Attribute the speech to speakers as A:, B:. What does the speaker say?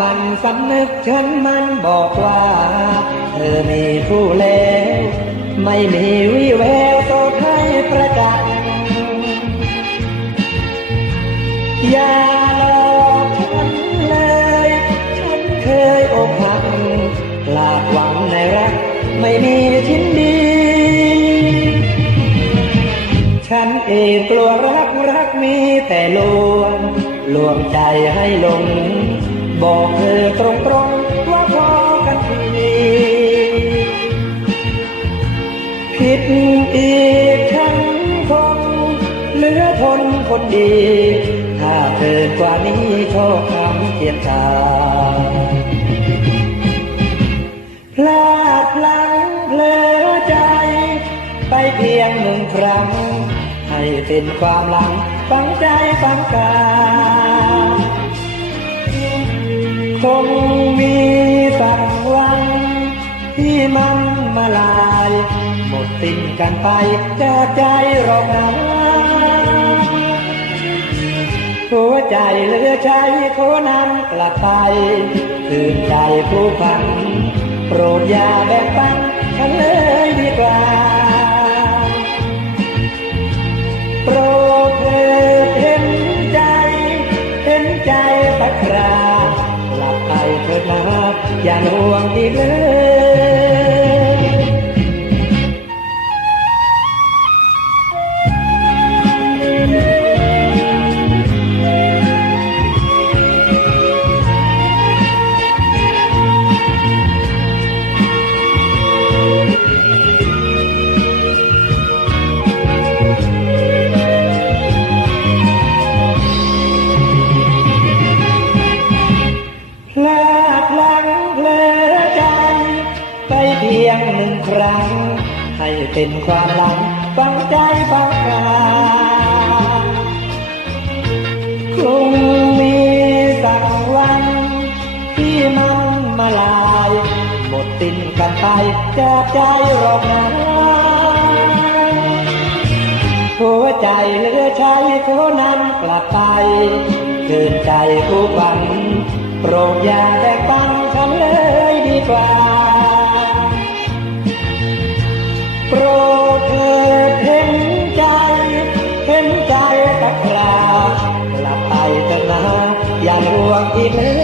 A: มันสำนึกฉันมันบอกว่า เธอมีผู้แล้ว ไม่มีวิแววโตให้ประจักษ์อย่าหลอกฉันเลย ฉันเคยอกหักพลาดหวังในรัก ไม่มีชิ้นดี ฉันเองกลัวรักรักมีแต่ลวงลวงใจให้หลง บอกเธอตรงตรงๆว่าพอกันทีผิดอีกฉันคงเหลือทนคนดี ถ้าเกินกว่านี้โชคคำเกียรติชาพลาดพลั้งเพลอใจ ไปเพียงหนึ่งครั้ง ให้เป็นความหลังฝังใจฝังกาย คงมีสักวันที่มันมาลาย หมดสิ้นกันไปจากใจเรองนะหัวใจเหลือใจขอนำกลับไปคืนใจผู้พันโปรดอย่าแบ่งปันฉันเลย เถิดหมออย่าห่วงอีกเลย ให้เป็นความหลังฝังใจฝังกายคงมีสักวันที่มันมาลาย หมดสิ้นกันไปจากใจรอกนะหัวใจเหลือใช้ขอนำกลับไปเกินใจผู้ฝันโปรดอย่าแบ่งปันฉันเลยดีกว่า โปรดเถิดเห็นใจ เห็นใจตะกครากลับไปเถอะนะอย่าห่วงอีก